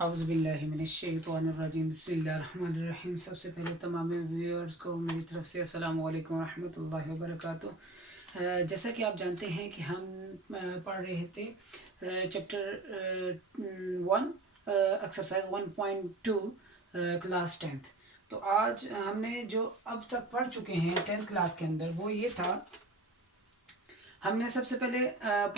औज़ुबिल्लाहिमिनश्शैतानिर्रजीम बिस्मिल्लाहिर्रहमानिर्रहीम। सबसे पहले तमाम व्यूअर्स को मेरी तरफ से अस्सलाम वालेकुम रहमतुल्लाहि व बरकातुहू। जैसा कि आप जानते हैं कि हम पढ़ रहे थे चैप्टर 1 एक्सरसाइज 1.2 क्लास 10th। तो आज हमने जो अब तक पढ़ चुके हैं 10th क्लास के अंदर वो ये था। हमने सबसे पहले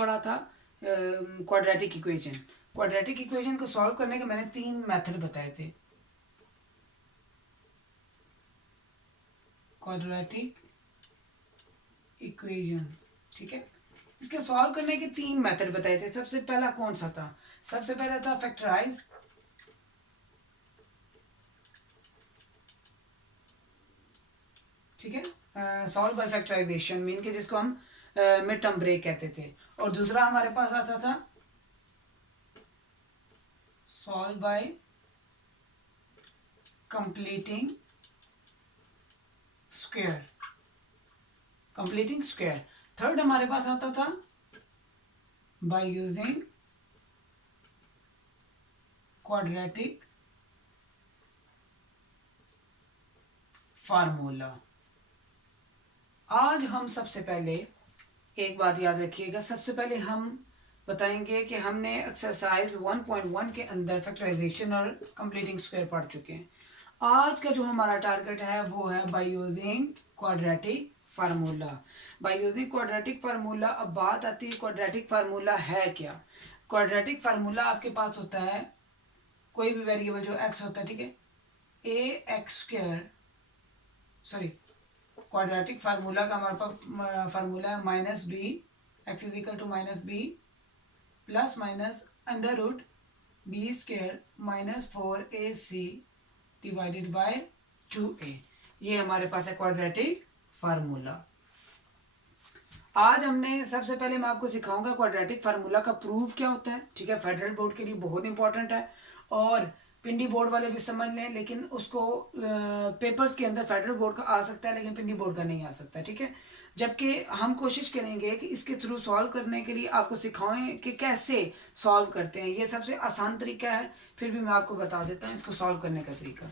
पढ़ा था क्वाड्रेटिक इक्वेशन। क्वाड्रेटिक इक्वेशन को सॉल्व करने के मैंने 3 मेथड बताए थे। क्वाड्रेटिक इक्वेशन, ठीक है। इसके सॉल्व करने के 3 मेथड बताए थे। सबसे पहला कौन सा था? सबसे पहला था फैक्टराइज, ठीक है, सॉल्व बाय फैक्टराइजेशन मीन के जिसको हम मिड टर्म ब्रेक कहते थे। और दूसरा हमारे पास आता था solve by completing square, completing square. Third हमारे पास आता था बाय यूजिंग क्वाड्रेटिक फार्मूला। आज हम सबसे पहले एक बात याद रखिएगा। सबसे पहले हम बताएंगे कि हमने एक्सरसाइज 1.1 के अंदर फैक्टराइजेशन और कंप्लीटिंग स्क्वायर पढ़ चुके हैं। आज का जो हमारा टारगेट है वो है by using quadratic formula. By using quadratic formula. अब बात आती है क्वाड्रेटिक फार्मूला है क्या। क्वाड्रेटिक फार्मूला आपके पास होता है कोई भी वेरिएबल जो x होता है, ठीक है, a x square, sorry, quadratic formula का हमारे पास फार्मूला है minus b x is equal to minus b plus minus under root b square minus 4ac divided by 2a। ये हमारे पास है क्वाड्रेटिक फार्मूला। आज हमने सबसे पहले मैं आपको सिखाऊंगा क्वाड्रेटिक फार्मूला का प्रूफ क्या होता है, ठीक है। फेडरल बोर्ड के लिए बहुत इंपॉर्टेंट है और पिंडी बोर्ड वाले भी समझ लें, लेकिन उसको पेपर्स के अंदर फेडरल बोर्ड का आ सकता है लेकिन पिंडी बोर्ड का नहीं आ सकता, ठीक है। जबकि हम कोशिश करेंगे कि इसके थ्रू सॉल्व करने के लिए आपको सिखाएं कि कैसे सॉल्व करते हैं। ये सबसे आसान तरीका है, फिर भी मैं आपको बता देता हूँ इसको सॉल्व करने का तरीका।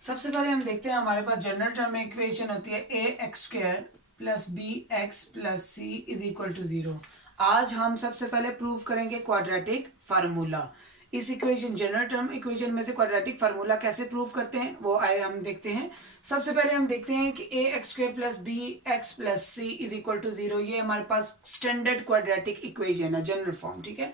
सबसे पहले हम देखते हैं हमारे पास जनरल टर्म में इक्वेशन होती है a x square plus b x plus c is equal to 0। आज हम सबसे पहले प्रूव करेंगे क्वाड्रेटिक फार्मूला। इस इक्वेशन जनरल टर्म इक्वेशन में से क्वाड्रेटिक फार्मूला कैसे प्रूव करते हैं वो आए हम देखते हैं। सबसे पहले हम देखते हैं कि a x square plus b x plus c is equal to 0, ये हमारे पास स्टैंडर्ड क्वाड्रेटिक इक्वेशन है, जनरल फॉर्म, ठीक है।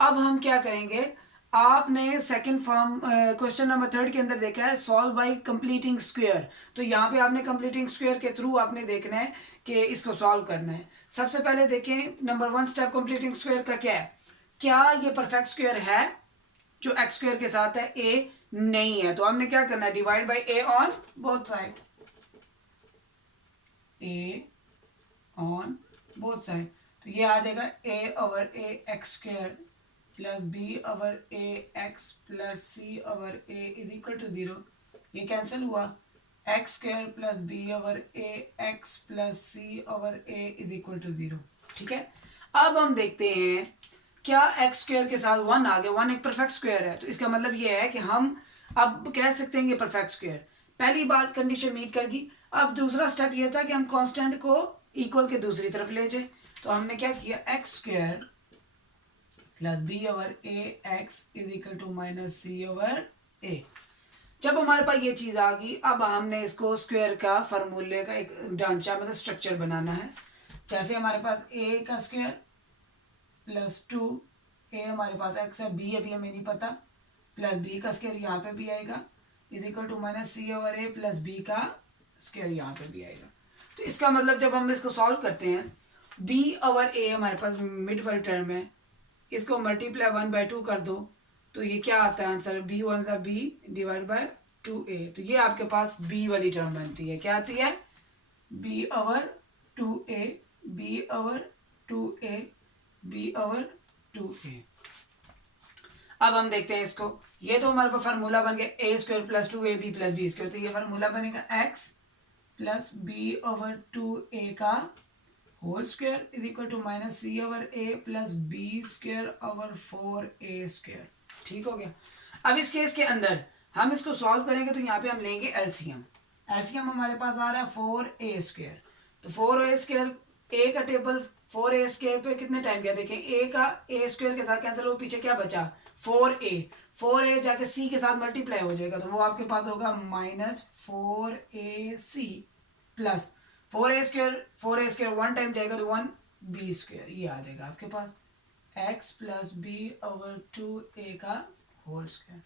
अब हम क्या करेंगे, आपने सेकंड फॉर्म क्वेश्चन नंबर 3 के अंदर देखा है सॉल्व बाय कंप्लीटिंग स्क्वायर। तो यहाँ पे आपने कंप्लीटिंग स्क्वायर के थ्रू आपने देखना है कि इसको सॉल्व करना है। सबसे पहले देखें नंबर 1 स्टेप कंप्लीटिंग स्क्वायर का क्या है। क्या ये परफेक्ट स्क्वायर है जो एक्स स्क्वायर के साथ है? ए नहीं है, तो हमने क्या करना है, divide by a on both side, a on both side. तो ये आ जाएगा a over a x square plus b over a x plus c over a is equal to 0। ये कैंसिल हुआ, x square plus b over a x plus c over a is equal to 0, ठीक है। अब हम देखते हैं क्या x square के साथ 1 आ गया। 1 एक परफेक्ट स्क्वायर है, तो इसका मतलब ये है कि हम अब कह सकते हैं ये परफेक्ट स्क्वायर। पहली बात कंडीशन मीट करगी। अब दूसरा स्टेप ये था कि हम कांस्टेंट को इक्वल के दूसरी तरफ ले जाए। तो हमने क्या किया, x square plus b over a x is equal to minus c over a. जब हमारे पास ये चीज आ गई, अब हमने इसको स्क्वायर का फार्मूले का एक ढांचा मतलब स्ट्रक्चर बनाना है। जैसे हमारे पास ए का स्क्वायर प्लस 2, ए हमारे पास एक्स है, बी अभी हमें नहीं पता, प्लस बी का स्क्वायर यहाँ पे भी आएगा is equal to minus c over a plus b का स्क्वायर यहाँ पे भी आएगा। तो इसका मतलब जब हम इसको सॉल्व करते हैं, बी ओवर ए हमारे पास मिड वाली टर्म है, इसको मल्टीप्लाई 1/2 कर दो तो ये क्या आता है आंसर, बी वन सा बी डिवाइड बाय 2a। तो ये आपके पास बी वाली टर्म बनती है, क्या आती है, b over 2a, b over 2a, b over 2a। अब हम देखते हैं इसको। ये तो हमारे पास फार्मूला बन गया a square plus 2ab plus b square. तो ये फार्मूला बनेगा x plus b over 2a का whole square is equal to minus c over a plus b square over 4a square. ठीक हो गया। अब इस केस के अंदर हम इसको सॉल्व करेंगे तो यहाँ पे हम लेंगे एलसीएम। एलसीएम हमारे पास आ रहा है 4a स्क्वायर। तो 4a स्क्वायर, ए का टेबल 4a स्क्वायर पे कितने टाइम गया देखें, ए का ए स्क्वायर के साथ कैंसिल हो, पीछे क्या बचा 4a। 4a जाके सी के साथ मल्टीप्लाई हो जाएगा तो वो आपके पास होगा -4ac plus 4a square one time जाएगा तो 1b स्क्वायर, ये आ जाएगा आपके पास x plus b over 2a का होल स्क्वायर।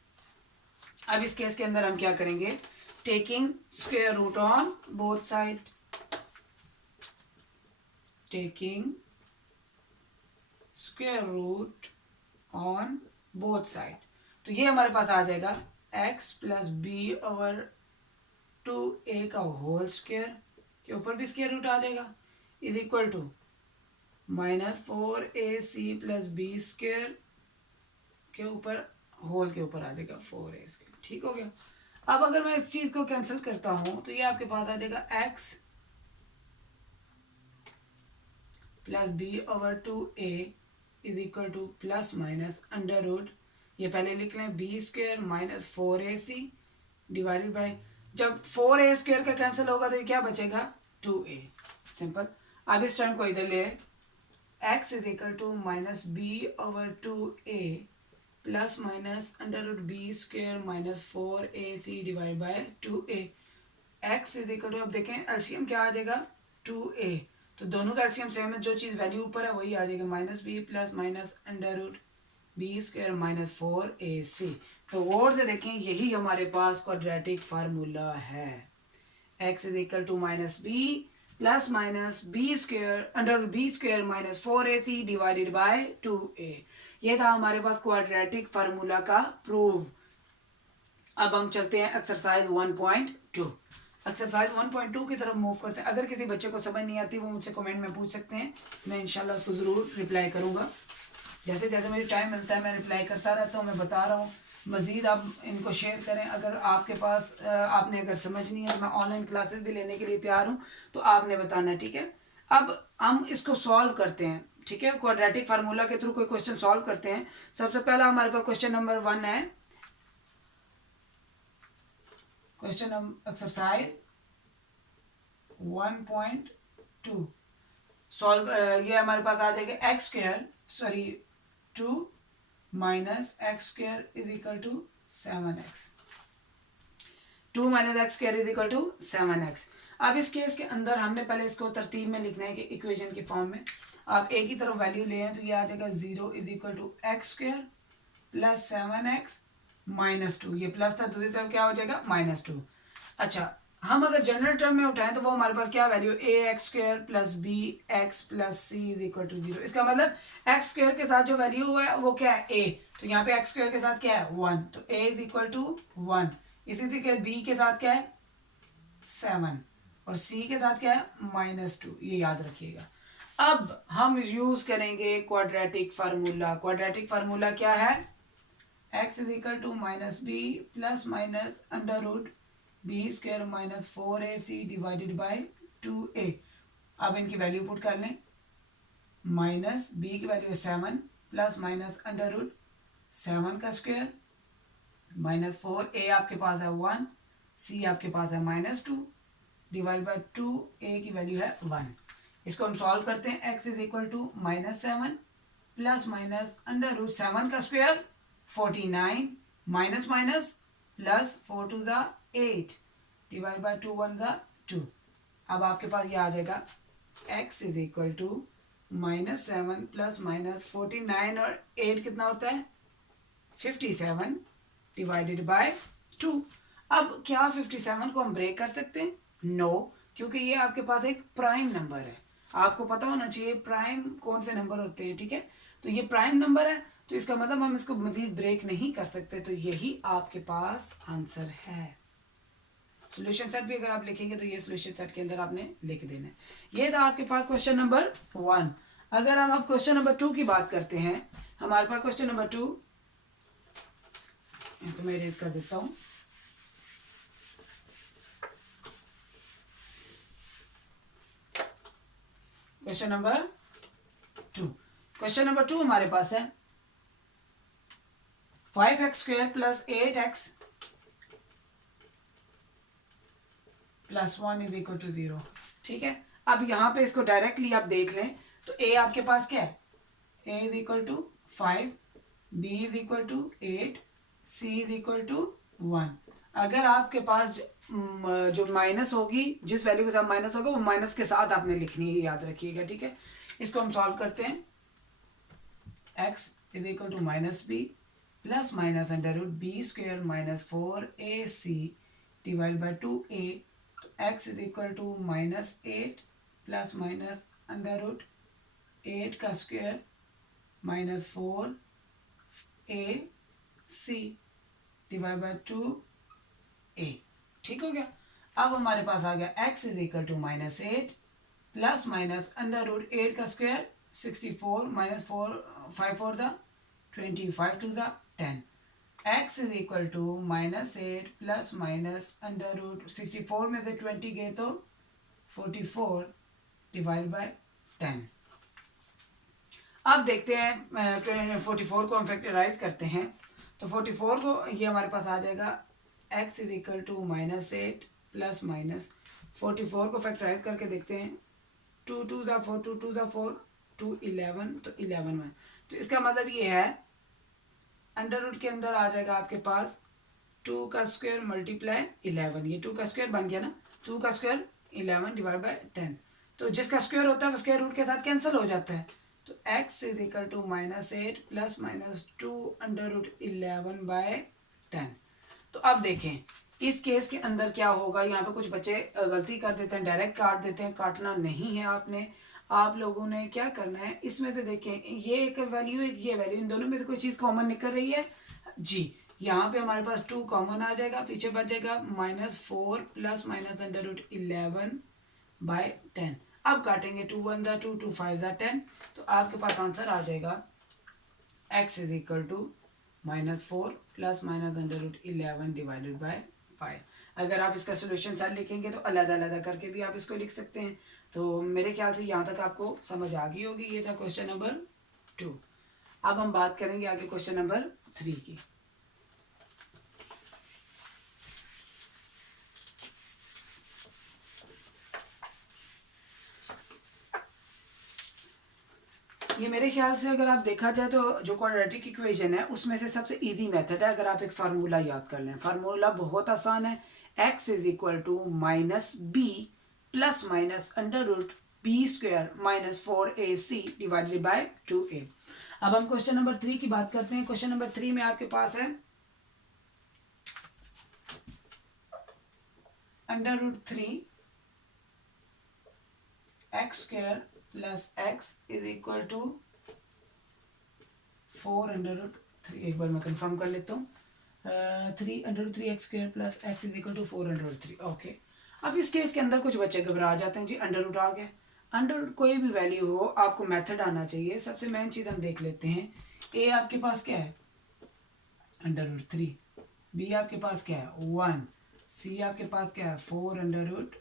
अब इस केस के अंदर हम क्या करेंगे, taking square root on both side, taking square root on both side, तो ये हमारे पास आ जाएगा x plus b over 2a का होल स्क्वायर के ऊपर भी स्क्वायर रूट आ जाएगा is equal to -4ac plus b square के ऊपर होल के ऊपर आ जाएगा 4a स्क्वायर। ठीक हो गया। अब अगर मैं इस चीज को कैंसिल करता हूं तो ये आपके पास आ जाएगा x plus b over 2a is equal to plus minus under root, ये पहले लिख लें b square minus 4ac divided by, जब 4a स्क्वायर का कैंसिल होगा तो ये क्या बचेगा 2a। सिंपल। अब इस टर्म को इधर ले, x is equal to minus b over 2a plus minus under root b square minus 4ac divide by 2a। x is equal to, अब देखें एलसीएम क्या आ जाएगा 2a, तो दोनों का एलसीएम सेम है, जो चीज़ वैल्यू ऊपर है वही आ जाएगा minus b plus minus under root b square minus 4ac। तो गौर से देखें यही हमारे पास क्वाड्रेटिक फार्मूला है, x is equal to minus b plus minus b square under b square minus 4ac divided by 2a। ये था हमारे पास क्वाड्रेटिक फार्मूला का प्रूव। अब हम चलते हैं एक्सरसाइज 1.2। एक्सरसाइज 1.2 की तरफ मूव करते हैं। अगर किसी बच्चे को समझ नहीं आती वो मुझसे कमेंट में पूछ सकते हैं, मैं इंशाल्लाह उसको ज़रूर रिप्लाई करूँगा। जैसे जैसे मुझे टाइम मिलता है मैं रिप्लाई करता रहता हूँ, मैं बता रहा हूँ। मज़ीद आप इनको शेयर करें। अगर आपके पास आपने अगर समझ नहीं है तो मैं ऑनलाइन क्लासेस भी लेने के लिए तैयार हूँ, तो आपने बताना है। ठीक है। अब हम इसको सॉल्व करते हैं। ठीक है, क्वाड्रेटिक फार्मूला के थ्रू कोई क्वेश्चन सॉल्व करते हैं। सबसे पहला हमारे पास क्वेश्चन नंबर 1 है, क्वेश्चन एक्सरसाइज 1.2 सॉल्व। ये हमारे पास आ जाएगा x square sorry 2 minus x square is equal to 7x। 2 minus x square is equal to 7x। अब इस केस के अंदर हमने पहले इसको तरतीब में लिखना है कि इक्वेशन की फॉर्म में। आप एक ही तरफ वैल्यू ले हैं तो ये आ जाएगा 0 is equal to x square plus 7x minus 2, ये प्लस था, दूसरी तरफ क्या हो जाएगा -2। अच्छा, हम अगर जनरल टर्म में उठाएं तो वो हमारे पास क्या value a x square plus b x plus c is equal to 0। इसका मतलब एक्स स्क्वायर के साथ जो वैल्यू हुआ है वो क्या है a, तो यहाँ पे एक्स स्क्वायर के साथ क्या है 1, तो a इज इक्वल टू 1। इसी तरीके b के साथ क्या है 7 और c के साथ क्या है -2, ये याद रखिएगा। अब हम यूज करेंगे क्वाड्रेटिक फार्मूला। क्वाड्रेटिक फार्मूला क्या है, x is equal to minus b plus minus under root b square minus 4ac divided by 2a। अब इनकी वैल्यू पुट कर लें, माइनस बी की value 7 plus minus under root 7 का square minus 4a आपके पास है 1, c आपके पास है -2 डिवाइड बाई 2a की वैल्यू है 1। इसको हम सॉल्व करते हैं। x is equal to -7 plus minus under root 7 का स्क्वायर 49 माइनस माइनस प्लस 4 टू द 8 डिवाइड बाई 2 1 द 2। अब आपके पास ये आ जाएगा x is equal to -7 plus minus 49 और 8 कितना होता है 57 डिवाइडेड बाय 2। अब क्या 57 को हम ब्रेक कर सकते हैं, नो, क्योंकि ये आपके पास एक प्राइम नंबर है। आपको पता होना चाहिए प्राइम कौन से नंबर होते हैं। ठीक है, तो ये प्राइम नंबर है, तो इसका मतलब हम इसको मजीद ब्रेक नहीं कर सकते, तो यही आपके पास आंसर है। सॉल्यूशन सेट भी अगर आप लिखेंगे तो ये सॉल्यूशन सेट के अंदर आपने लिख देना है। ये था आपके पास क्वेश्चन नंबर 1। अगर हम अब क्वेश्चन नंबर 2 की बात करते हैं, हमारे पास क्वेश्चन नंबर 2, तो मैं इरेज कर देता हूं। Question number 2। क्वेश्चन नंबर 2 हमारे पास है 5x² plus 8x plus 1 is equal to 0। ठीक है, अब यहां पे इसको डायरेक्टली आप देख लें तो a आपके पास क्या है, a is equal to 5, b is equal to 8, c is equal to 1। अगर आपके पास जो माइनस होगी, जिस वैल्यू के साथ माइनस होगा वो माइनस के साथ आपने लिखनी है, याद रखिएगा। ठीक है, इसको हम सॉल्व करते हैं। x is equal to minus b plus minus under root b square minus 4ac divide by 2a। तो x is equal to minus 8 plus minus under root 8 का square minus 4ac divide by 2a। ठीक हो गया। अब हमारे पास आ गया x is equal to minus 8 plus minus under root 8 का स्क्वायर 64 माइनस 4 5 4 द 25 टू द 10। x is equal to minus 8 plus minus under root 64 में से 20 गए तो 44 डिवाइड बाय 10। अब देखते हैं 44 को हम फैक्टराइज करते हैं तो 44 को ये हमारे पास आ जाएगा x is equal to minus 8 plus minus 44 को फैक्टराइज करके देखते हैं। 2 2 ज़ा 4 2 2 ज़ा 4 2 11 तो 11 में, तो इसका मतलब ये है अंडर रूट के अंदर आ जाएगा आपके पास 2 का स्क्वायर मल्टीप्लाई 11। ये 2 का स्क्वायर बन गया ना, 2 का स्क्वायर 11 डिवाइड बाय 10। तो जिसका स्क्वायर होता है वो स्क्वायर रूट के साथ कैंसिल हो जाता है। तो x is equal to minus 8 plus minus 2 under root 11 by 10। तो अब देखें इस केस के अंदर क्या होगा। यहाँ पे कुछ बच्चे गलती कर देते हैं, डायरेक्ट काट देते हैं। काटना नहीं है आपने, आप लोगों ने क्या करना है, इसमें से देखें ये एक वैल्यू है, ये वैल्यू, इन दोनों में से कोई चीज़ कॉमन निकल रही है जी। यहाँ पे हमारे पास 2 कॉमन आ जाएगा, पीछे बच जाएगा minus 4 plus minus under root 11 by 10। अब काटेंगे 2 1 ज़ा 2 2 5 ज़ा 10। तो आपके पास आंसर आ जाएगा x is equal to minus 4 plus minus under root 11 divided by 5। अगर आप इसका सोल्यूशन सर लिखेंगे तो अलग अलग करके भी आप इसको लिख सकते हैं। तो मेरे ख्याल से यहाँ तक आपको समझ आ गई होगी। ये था क्वेश्चन नंबर 2। अब हम बात करेंगे आगे क्वेश्चन नंबर 3 की। ये मेरे ख्याल से अगर आप देखा जाए तो जो क्वाड्रेटिक इक्वेशन है उसमें से सबसे इजी मेथड है। अगर आप एक फार्मूला याद कर लें, फार्मूला बहुत आसान है। x is equal to minus b plus minus under root b square minus 4ac divided by 2a। अब हम क्वेश्चन नंबर 3 की बात करते हैं। क्वेश्चन नंबर 3 में आपके पास है under root 3 x square plus x is equal to 4 under root 3। एक बार मैं कंफर्म कर लेता हूँ। 3 under root 3 x square plus x is equal to 4 under root 3। Okay, अब इस केस के अंदर कुछ बच्चे घबरा जाते हैं जी, अंडर रूट आ गया। अंडर रूट कोई भी वैल्यू हो आपको मेथड आना चाहिए। सबसे मेन चीज़ हम देख लेते हैं। a आपके पास क्या है, अंडर रूट 3। b आपके पास क्या है, 1। c आपके पास क्या है, 4 अंडर रूट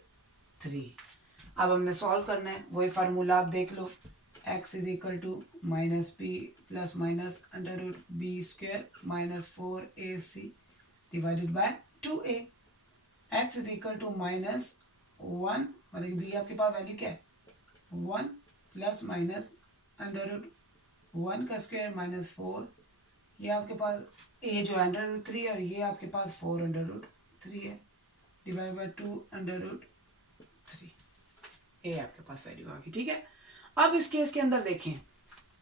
3। अब हमने सॉल्व करना है, वही फार्मूला आप देख लो। x is equal to minus b plus minus under root b square minus 4ac divided by 2a। x is equal to minus 1, मतलब b आपके पास वैल्यू क्या है, 1 प्लस माइनस अंडर रूट 1 का स्क्वायर माइनस 4। ये आपके पास a जो है under root 3 और ये आपके पास 4 अंडर रूट 3 है डिवाइड बाय 2 अंडर रूट 3। ए आपके पास वैल्यू आ गई। ठीक है, अब इस केस के अंदर देखें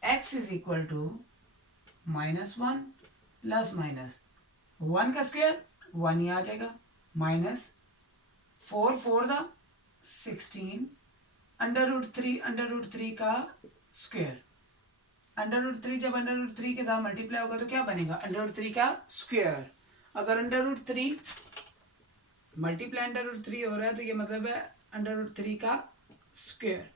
x is equal to minus 1 plus minus 1 का स्क्वायर 1 ही आ जाएगा माइनस 4 4 ज़ा 16 अंडर रूट 3 का स्क्वायर। अंडर रूट 3 जब अंडर रूट 3 के साथ मल्टीप्लाई होगा तो क्या बनेगा, अंडर रूट 3 का स्क्वायर। अगर under root 3 multiply under root 3 हो रहा है तो ये मतलब है अंडर रूट 3 का स्क्वायर।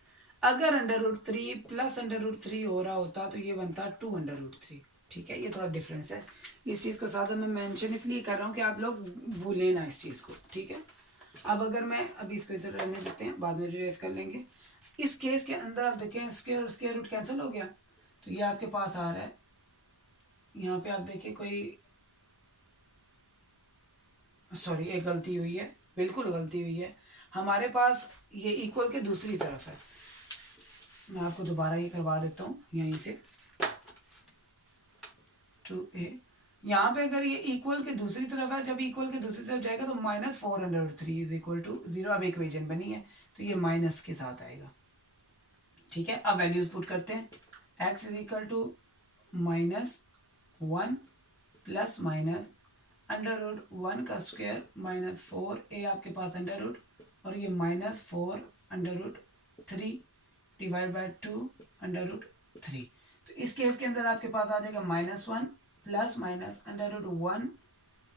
अगर under root 3 plus under root 3 हो रहा होता तो ये बनता 2 अंडर रूट 3। ठीक है, ये थोड़ा डिफरेंस है। इस चीज़ को साथ में मेंशन इसलिए कर रहा हूँ कि आप लोग भूलें ना इस चीज़ को। ठीक है, अब अगर मैं अभी इसको इधर रहने देते हैं, बाद में रिवाइज कर लेंगे। इस केस के अंदर आप देखें स्क्वायर और स्क्वायर रूट कैंसिल हो गया, तो ये आपके पास आ रहा है, यहाँ पे आप देखिए कोई सॉरी एक गलती हुई है, बिल्कुल गलती हुई है, हमारे पास ये इक्वल के दूसरी तरफ है। मैं आपको दोबारा ये करवा देता हूँ यहीं से 2a, यहाँ पे अगर ये इक्वल के दूसरी तरफ है, जब इक्वल के दूसरी तरफ जाएगा तो -4√3 इज इक्वल टू 0। अब इक्वेशन बनी है तो ये माइनस के साथ आएगा। ठीक है, अब वैल्यूज पुट करते हैं। x is equal to -1 plus minus √1 का स्क्वायर -4a आपके पास अंडर रूट, और ये -4√3 डिवाइड बाई 2√3। तो इस केस के अंदर आपके पास आ जाएगा -1 plus minus √1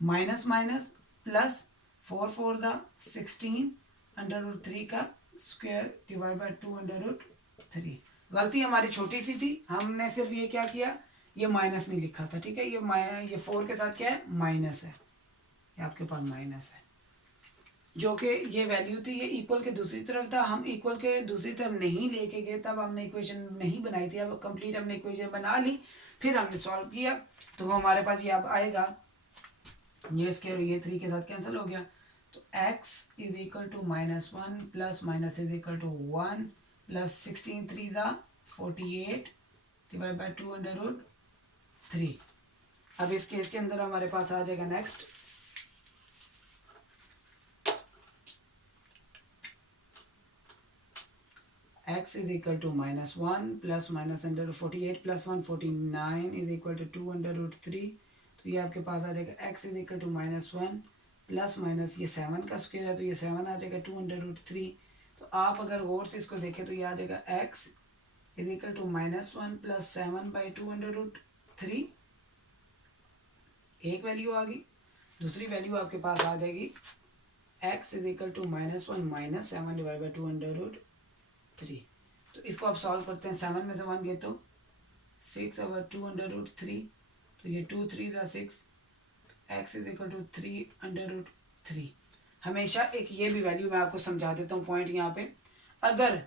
minus minus plus 4 4 द 16 √3 का स्क्वायर डिवाइड बाई 2√3। गलती हमारी छोटी सी थी, हमने सिर्फ ये क्या किया, ये माइनस नहीं लिखा था। ठीक है, ये 4 के साथ क्या है, माइनस है, ये आपके पास माइनस है, जो कि ये वैल्यू थी, ये इक्वल के दूसरी तरफ था। हम इक्वल के दूसरी तरफ नहीं लेके गए, तब हमने इक्वेशन नहीं बनाई थी। अब कंप्लीट हमने इक्वेशन बना ली, फिर हमने सॉल्व किया, तो हमारे पास ये अब आएगा, ये स्क्वायर ये 3 के साथ कैंसिल हो गया, तो x is equal to -1 plus minus is equal to 1 plus 16 3 द 48 डिवाइड बाई 2√3। अब इस केस के अंदर हमारे पास आ जाएगा next x is equal to -1 plus minus under 48 plus 1 49 is equal to 2√3। तो ये आपके पास आ जाएगा x is equal to -1 plus minus ये 7 का स्क्वायर है, तो ये 7 आ जाएगा 2√3। तो आप अगर गौर से इसको देखें तो ये आ जाएगा x is equal to -1 plus 7 by 2√3। एक वैल्यू आ गई, दूसरी वैल्यू आपके पास आ जाएगी x is equal to -1 minus 7 divide by 2√3। तो इसको आप सॉल्व करते हैं, 7 में से 1 गए तो 6 ओवर 2√3, तो ये 2 3 द 6, x इज इक्वल टू 3√3। हमेशा एक ये भी वैल्यू मैं आपको समझा देता हूँ पॉइंट यहाँ पे, अगर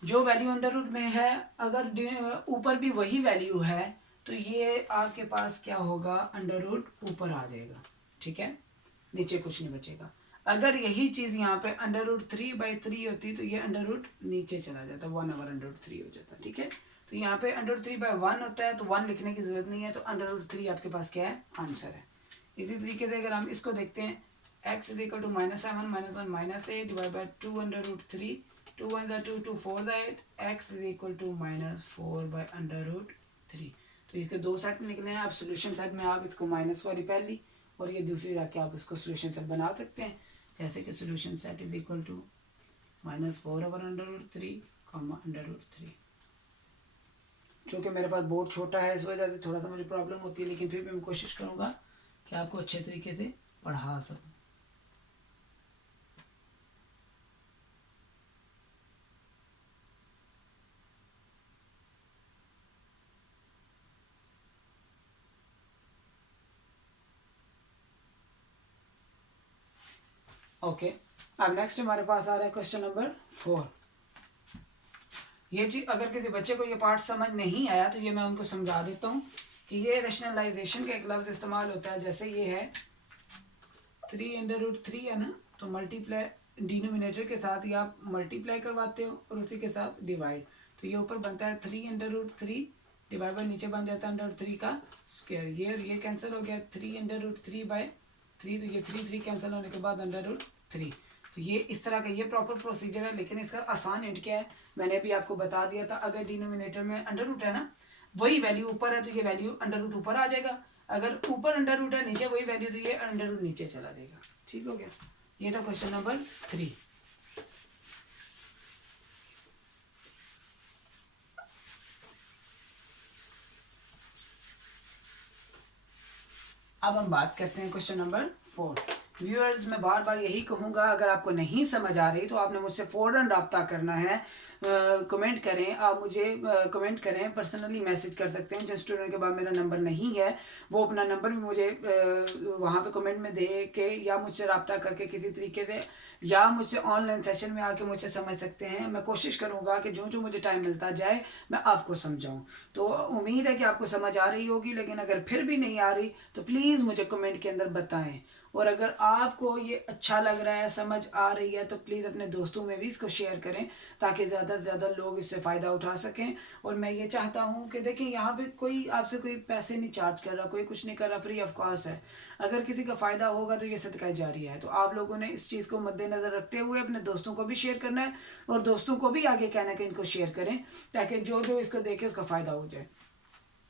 जो वैल्यू अंडर रूट में है अगर ऊपर भी वही वैल्यू है तो ये आपके पास क्या होगा, अंडर रूट ऊपर आ जाएगा। ठीक है, नीचे कुछ नहीं बचेगा। अगर यही चीज़ यहाँ पे √3/3 होती तो ये अंडर रूट नीचे चला जाता, 1/√3 हो जाता। ठीक है, तो यहाँ पे √3/1 होता है, तो 1 लिखने की जरूरत नहीं है, तो √3 आपके पास क्या है, आंसर है। इसी तरीके से अगर हम इसको देखते हैं, x is equal to -7 -1 -8 divide by 2√3, 2 1 2 2 4 8, x is equal to -4/√3। तो इसके दो सेट निकले हैं। आप सोल्यूशन सेट में आप इसको -4 वाली पहली और ये दूसरी रख के आप इसको सोल्यूशन सेट बना सकते हैं, जैसे कि solution set is equal to -4/√3, √3। जो कि मेरे पास बोर्ड छोटा है, इस वजह से थोड़ा सा मुझे प्रॉब्लम होती है, लेकिन फिर भी मैं कोशिश करूँगा कि आपको अच्छे तरीके से पढ़ा सकूँ। ओके, अब नेक्स्ट हमारे पास आ रहा है क्वेश्चन नंबर 4। ये चीज अगर किसी बच्चे को ये पार्ट समझ नहीं आया तो ये मैं उनको समझा देता हूँ कि ये रैशनलाइजेशन का एक लफ्ज इस्तेमाल होता है। जैसे ये है 3√3 है ना, तो मल्टीप्लाई डिनोमिनेटर के साथ ही आप मल्टीप्लाई करवाते हो और उसी के साथ डिवाइड, तो ये ऊपर बनता है 3√3 डिवाइड बाई नीचे बन जाता है √3 का स्क्वायर। ये कैंसिल हो गया 3√3/3, तो ये 3 3 कैंसिल होने के बाद √3। तो ये इस तरह का ये प्रॉपर प्रोसीजर है, लेकिन इसका आसान हिंट क्या है, मैंने भी आपको बता दिया था। अगर डिनोमिनेटर में अंडर रूट है ना, वही वैल्यू ऊपर है तो ये वैल्यू अंडर रूट ऊपर आ जाएगा, अगर ऊपर अंडर रूट है नीचे वही वैल्यू तो ये अंडर रूट नीचे चला जाएगा। ठीक हो गया, ये था क्वेश्चन नंबर 3। अब हम बात करते हैं क्वेश्चन नंबर 4 व्यूअर्स, मैं बार बार यही कहूँगा, अगर आपको नहीं समझ आ रही तो आपने मुझसे फ़ौरन रब्ता करना है। कमेंट करें, आप मुझे कमेंट करें, पर्सनली मैसेज कर सकते हैं। जिन स्टूडेंट के पास मेरा नंबर नहीं है वो अपना नंबर भी मुझे वहाँ पे कमेंट में दे के या मुझसे रब्ता करके किसी तरीके से या मुझसे ऑनलाइन सेशन में आके मुझसे समझ सकते हैं। मैं कोशिश करूँगा कि जो जो मुझे टाइम मिलता जाए मैं आपको समझाऊँ। तो उम्मीद है कि आपको समझ आ रही होगी, लेकिन अगर फिर भी नहीं आ रही तो प्लीज़ मुझे कमेंट के अंदर बताएं। और अगर आपको ये अच्छा लग रहा है, समझ आ रही है, तो प्लीज़ अपने दोस्तों में भी इसको शेयर करें ताकि ज़्यादा से ज़्यादा लोग इससे फ़ायदा उठा सकें। और मैं ये चाहता हूँ कि देखिए, यहाँ पे कोई आपसे कोई पैसे नहीं चार्ज कर रहा, कोई कुछ नहीं कर रहा, फ्री ऑफ कॉस्ट है। अगर किसी का फ़ायदा होगा तो ये सदका जारिया है। तो आप लोगों ने इस चीज़ को मद्देनज़र रखते हुए अपने दोस्तों को भी शेयर करना है और दोस्तों को भी आगे कहना है कि इनको शेयर करें ताकि जो जो इसको देखे उसका फ़ायदा हो जाए।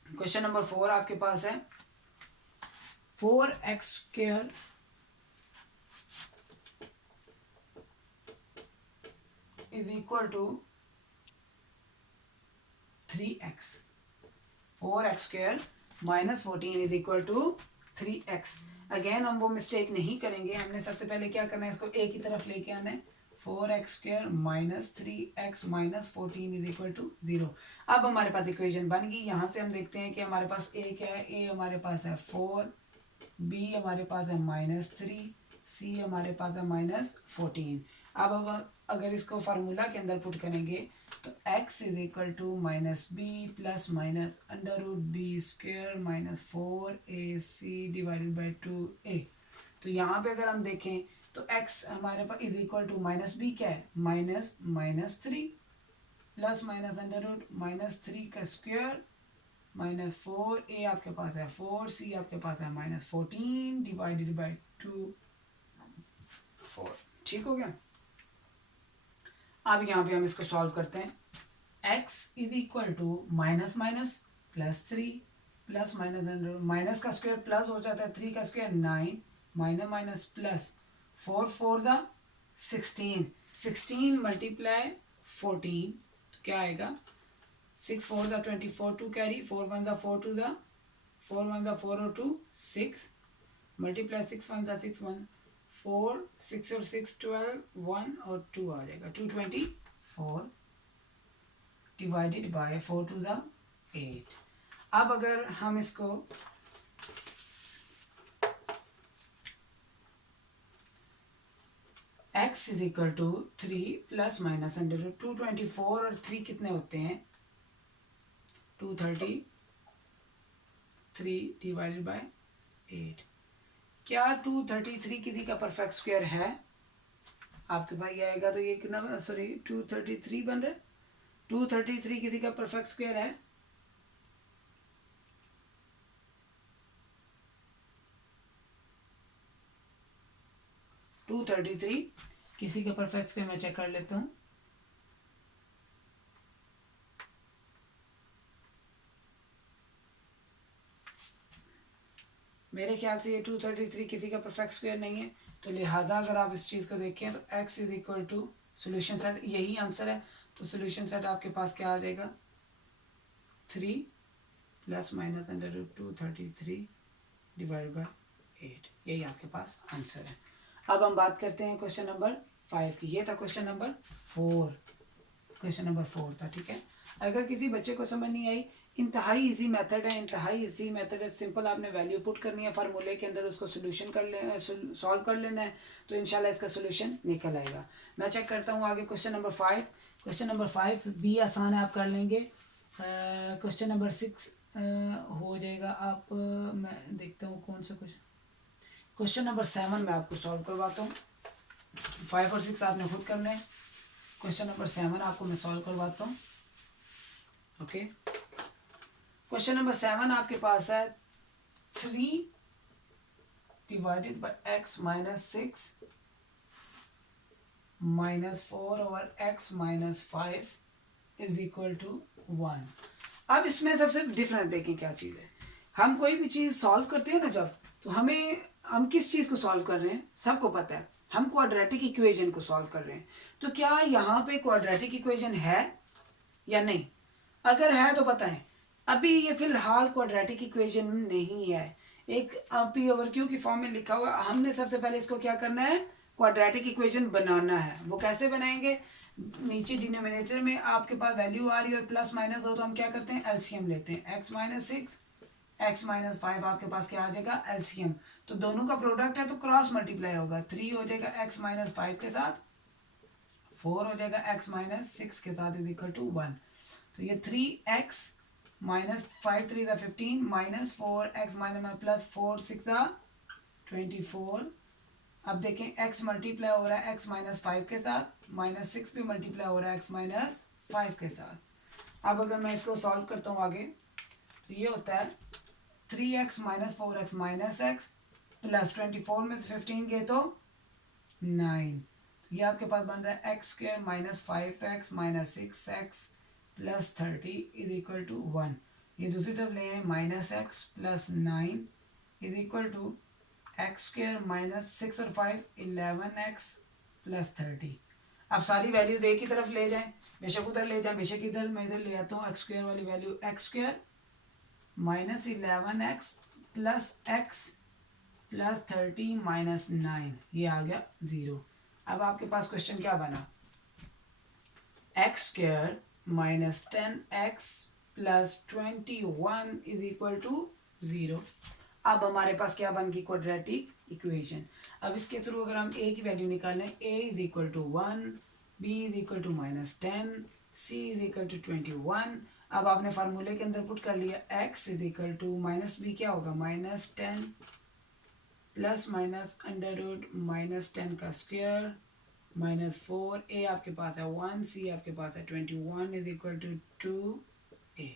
क्वेश्चन नंबर 4 आपके पास है, 4x² is equal to 3x. 4x² minus 14 is equal to 3x. Again हम वो मिस्टेक नहीं करेंगे। हमने सबसे पहले क्या करना है, इसको a की तरफ लेके आना है। 4x² minus 3x minus 14 is equal to 0। अब हमारे पास इक्वेशन बन गई। यहाँ से हम देखते हैं कि हमारे पास a क्या है। a हमारे पास है 4, b हमारे पास है -3, c हमारे पास है -14। अब अगर इसको फार्मूला के अंदर पुट करेंगे तो x is equal to -b plus minus √b² minus 4ac divided by 2a। तो यहाँ पे अगर हम देखें तो x हमारे पास इज इक्वल टू -b क्या है, -3 प्लस माइनस √-3 का स्क्वायर माइनस 4a आपके पास है 4c आपके पास है -14 डिवाइडेड बाई 4। ठीक हो गया। अब यहाँ पे हम इसको सॉल्व करते हैं। x is equal to minus minus plus 3 plus minus का स्क्वायर प्लस हो जाता है 3 का स्क्वायर 9 माइनस माइनस प्लस 4 4 द 16 मल्टीप्लाई 14 तो क्या आएगा 6 4 द 24 टू कैरी 4 1 द 4 2 द 4 1 द 4 और 2 6 मल्टीप्लाई 6 1 द 6 1 4 6 और 6 12 1 और 2 आ जाएगा 224 डिवाइडेड बाय 4 टू द 8। अब अगर हम इसको x is equal to 3 plus minus under 224 और 3 कितने होते हैं 233 डिवाइडेड बाय 8। क्या 233 किसी का परफेक्ट स्क्वायर है? आपके पास ये आएगा तो ये कितना, सॉरी 233 बन रहा है। 233 किसी का परफेक्ट स्क्वायर है? टू 233 किसी का परफेक्ट स्क्वायर मैं चेक कर लेता हूँ। मेरे ख्याल से ये 233 किसी का परफेक्ट स्क्वायर नहीं है, तो लिहाजा अगर आप इस चीज़ को देखें तो x is equal to solution set, यही आंसर है। तो सोल्यूशन सेट आपके पास क्या आ जाएगा 3 plus minus under 233 divide by 8, यही आपके पास आंसर है। अब हम बात करते हैं क्वेश्चन नंबर 5 की। ये था क्वेश्चन नंबर 4, क्वेश्चन नंबर 4 था। ठीक है, अगर किसी बच्चे को समझ नहीं आई, इंतहाई इजी मेथड है, इंतहाई इजी मेथड है। सिंपल आपने वैल्यू पुट करनी है फार्मूले के अंदर, उसको सोल्यूशन कर ले सॉल्व कर लेना है, तो इंशाल्लाह इसका सोल्यूशन निकल आएगा। मैं चेक करता हूँ आगे क्वेश्चन नंबर 5। क्वेश्चन नंबर 5 भी आसान है, आप कर लेंगे। क्वेश्चन नंबर 6 हो जाएगा। आप मैं देखता हूँ कौन सा क्वेश्चन नंबर 7 मैं आपको सॉल्व करवाता हूँ। 5 और 6 आपने खुद करने हैं। क्वेश्चन नंबर 7 आपको मैं सॉल्व करवाता हूँ। ओके, क्वेश्चन नंबर 7 आपके पास है 3 divided by x minus 6 minus 4 over x minus 5 is equal to 1। अब इसमें सबसे डिफरेंस देखें क्या चीज़ है। हम कोई भी चीज़ सॉल्व करते हैं ना जब, तो हम किस चीज़ को सॉल्व कर रहे हैं सबको पता है, हम क्वाड्रेटिक इक्वेशन को सॉल्व कर रहे हैं। तो क्या यहाँ पे क्वाड्रेटिक इक्वेशन है या नहीं? अगर है तो बताएं। अभी ये फिलहाल क्वाड्रेटिक इक्वेशन नहीं है, एक पी ओवर क्यू की फॉर्म में लिखा हुआ, हमने सबसे पहले इसको क्या करना है, क्वाड्रेटिक इक्वेशन बनाना है। वो कैसे बनाएंगे, नीचे डिनोमिनेटर में आपके पास वैल्यू आ रही है और प्लस माइनस हो तो हम क्या करते हैं, एलसीएम लेते हैं। X minus six x minus five आपके पास क्या आ जाएगा, एलसीएम। तो दोनों का प्रोडक्ट है तो क्रॉस मल्टीप्लाई होगा, 3 हो जाएगा एक्स माइनस फाइव के साथ, 4 हो जाएगा एक्स माइनस सिक्स के साथ इज इक्वल टू 1। तो ये 3x minus 5 3 15 minus 4x minus plus 4 6 24। अब देखें x मल्टीप्लाई हो रहा है x माइनस फाइव के साथ, माइनस सिक्स भी मल्टीप्लाई हो रहा है x माइनस फाइव के साथ। अब अगर मैं इसको सॉल्व करता हूँ आगे, तो ये होता है 3x minus 4x minus x plus 24 में 15 गए तो 9। तो ये आपके पास बन रहा है x square minus 5x minus 6x plus 30 is equal to 1। ये दूसरी तरफ ले आए, minus x plus 9 is equal to x square minus 6 और 5 11x प्लस 30। अब सारी वैल्यूज एक ही तरफ ले जाएं, बेशक उधर ले जाएं बेशक इधर, मैं इधर ले आता हूँ एक्स स्क्र वाली value, x square minus 11x plus x plus 30 minus 9, ये आ गया 0। अब आपके पास क्वेश्चन क्या बना, x square minus 10x plus 21 is equal to 0। अब हमारे पास क्या बन गई, क्वाड्रेटिक इक्वेशन। अब इसके थ्रू अगर हम a की वैल्यू निकालें, a is equal to 1, b is equal to minus 10, c is equal to 21। अब आपने फार्मूले के अंदर पुट कर लिया, x is equal to minus b क्या होगा, minus 10 plus minus under root minus 10 का स्क्वायर माइनस 4, a आपके पास है 1, c आपके पास है 21 is equal to 2a।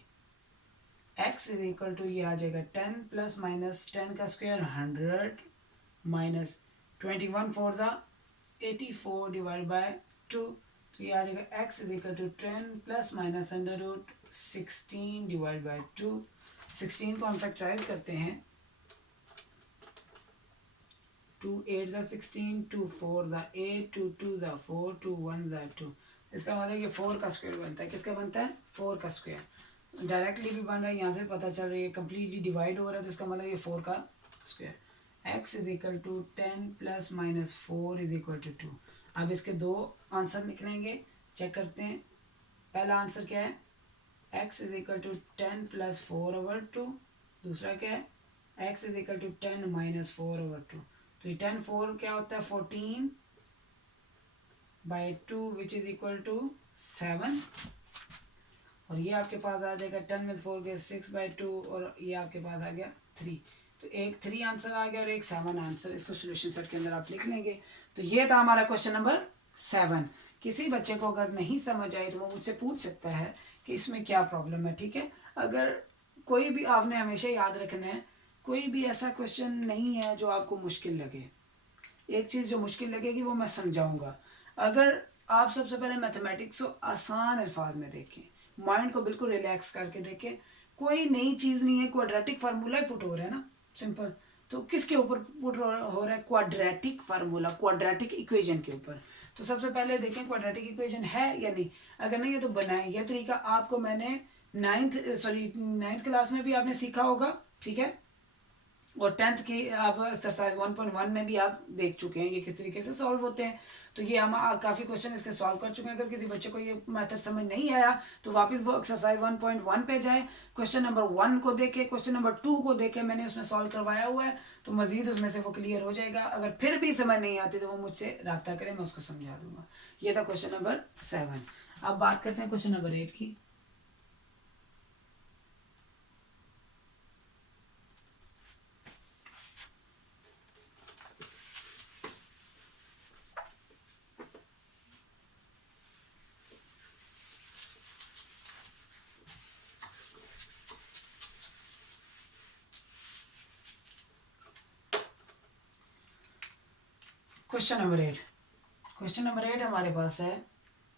x is equal to ये आ जाएगा 10 प्लस माइनस 10 का स्क्वायर 100 माइनस 21 4 ज़ा 84 डिवाइड बाय 2। तो ये आ जाएगा x is equal to 10 plus minus under root 16 divide by 2। 16 को हम फैक्टराइज करते हैं, 2 8 ज़ा 16, 2 4 ज़ा 8, 2 2 ज़ा 4, 2 1 ज़ा 2। इसका मतलब ये 4 का स्क्वायर बनता है, किसका बनता है, 4 का स्क्वायर। डायरेक्टली भी बन रहा है, यहाँ से पता चल रहा है ये कम्प्लीटली डिवाइड हो रहा है, तो इसका मतलब ये 4 का square. x is equal to 10 plus minus 4 is equal to 2। अब इसके दो आंसर निकलेंगे, चेक करते हैं। पहला आंसर क्या है, x is equal to 10 plus 4 over 2। दूसरा क्या है, x is equal to 10 minus 4 over 2। तो ये 10 4 क्या होता है, 14 by 2 which is equal to 7। और ये आपके पास आ जाएगा 10 में 4 के 6 बाई 2, और ये आपके पास आ गया 3। तो एक 3 आंसर आ गया और एक 7 आंसर, इसको सोल्यूशन सेट के अंदर आप लिख लेंगे। तो ये था हमारा क्वेश्चन नंबर 7। किसी बच्चे को अगर नहीं समझ आई तो वो मुझसे पूछ सकता है कि इसमें क्या प्रॉब्लम है, ठीक है। अगर कोई भी, आपने हमेशा याद रखना है, कोई भी ऐसा क्वेश्चन नहीं है जो आपको मुश्किल लगे। एक चीज़ जो मुश्किल लगेगी वो मैं समझाऊंगा। अगर आप सबसे पहले मैथमेटिक्स को आसान अल्फाज में देखें, माइंड को बिल्कुल रिलैक्स करके देखें, कोई नई चीज़ नहीं है, क्वाड्रेटिक फार्मूला ही पुट हो रहा है ना, सिंपल। तो किसके ऊपर पुट हो रहा है, क्वाड्रेटिक फार्मूला, क्वाड्रेटिक इक्वेशन के ऊपर। तो सबसे पहले देखें क्वाड्रेटिक इक्वेशन है या नहीं, अगर नहीं है तो बनाएं। यह तरीका आपको मैंने नाइन्थ क्लास में भी आपने सीखा होगा, ठीक है, और 10th की आप एक्सरसाइज 1.1 में भी आप देख चुके हैं ये किस तरीके से सॉल्व होते हैं। तो ये हम काफ़ी क्वेश्चन इसके सॉल्व कर चुके हैं। अगर किसी बच्चे को ये मेथड समझ नहीं आया तो वापस वो एक्सरसाइज 1.1 पे जाए, क्वेश्चन नंबर 1 को देखे, क्वेश्चन नंबर 2 को देखे, मैंने उसमें सॉल्व करवाया हुआ है, तो मजीद उसमें से वो क्लियर हो जाएगा। अगर फिर भी समझ नहीं आती तो वो मुझसे रब्ता करें, मैं उसको समझा दूंगा। ये था क्वेश्चन नंबर 7। अब बात करते हैं क्वेश्चन नंबर 8 की। क्वेश्चन नंबर 8, क्वेश्चन नंबर 8 हमारे पास है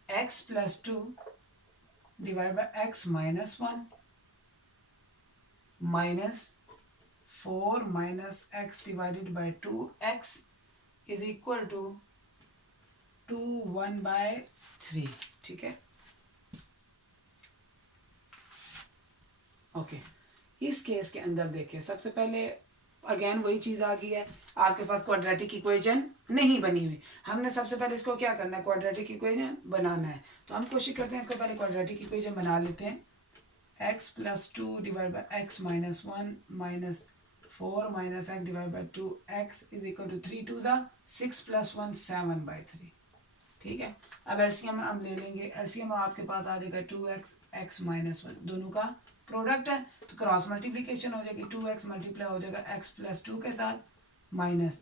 x plus 2 divide by x minus 1 minus 4 minus x divided by 2x is equal to 2 1 by 3, ठीक है। ओके, इस केस के अंदर देखिए, सबसे पहले अगेन वही चीज़ आ गई है, आपके पास क्वाड्रेटिक इक्वेशन नहीं बनी हुई। हमने सबसे पहले इसको क्या करना है, क्वाड्रेटिक इक्वेशन बनाना है। तो हम कोशिश करते हैं इसको पहले क्वाड्रेटिक इक्वेशन बना लेते हैं। x plus two divide by x minus one minus four minus x divide by two x is equal to three two ज़ा six plus one seven by three. ठीक है, अब एलसीएम हम ले लेंगे। एलसीएम आपके पास आ जाएगा two x x minus one, दोनों का प्रोडक्ट है तो क्रॉस मल्टीप्लीकेशन हो जाएगी। टू एक्स मल्टीप्लाई हो जाएगा एक्स प्लस टू के साथ minus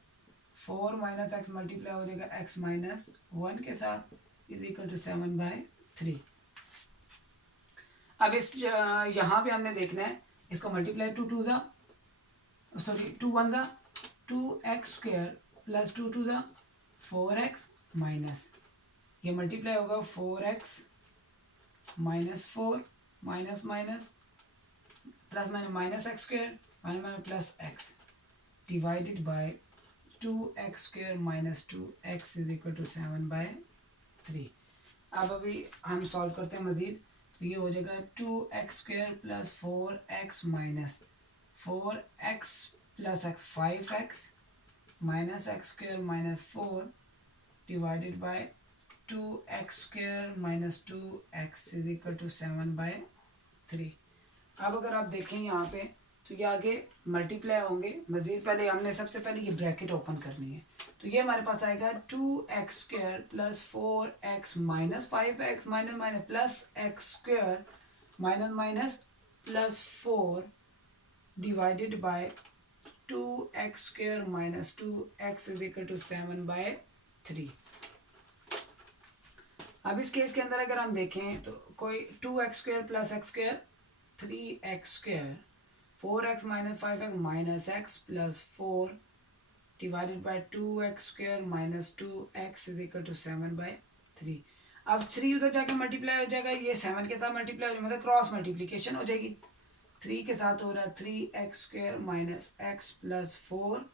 four minus x multiply हो जाएगा एक्स माइनस वन के साथ is equal to seven by three. अब इस यहाँ पे हमने देखना है इसको मल्टीप्लाई टू टू ज़ा सॉरी टू वन ज़ा two x square plus two two ज़ा फोर एक्स माइनस ये मल्टीप्लाई होगा four x minus four minus minus plus minus minus x square minus minus plus x divided by two x square minus two x is equal to seven by three. अब अभी हम solve करते हैं मज़ीद, तो ये हो जाएगा two x square plus four x minus four x plus x five x minus x square minus four divided by two x square minus two x is equal to seven by three. अब अगर आप देखें यहाँ पे तो ये आगे multiply होंगे मज़ीद। पहले हमने सबसे पहले ये ब्रैकेट ओपन करनी है, तो ये हमारे पास आएगा two x square plus four x minus five x minus minus plus x square minus minus plus four divided by two x square minus two x is equal to seven by three. अब इस case के अंदर अगर हम देखें तो कोई two x square plus x square three x square four x minus five x minus x plus four divided by two x square minus two x is equal to seven by three. अब three उधर जाके multiply हो जाएगा, ये seven के साथ multiply हो जाएगा, मतलब क्रॉस मल्टीप्लीकेशन हो जाएगी। थ्री के साथ हो रहा है three x square minus x plus four,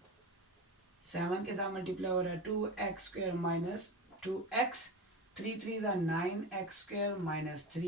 seven के साथ मल्टीप्लाई हो रहा है two x square minus two x, three three ज़ा nine x square minus three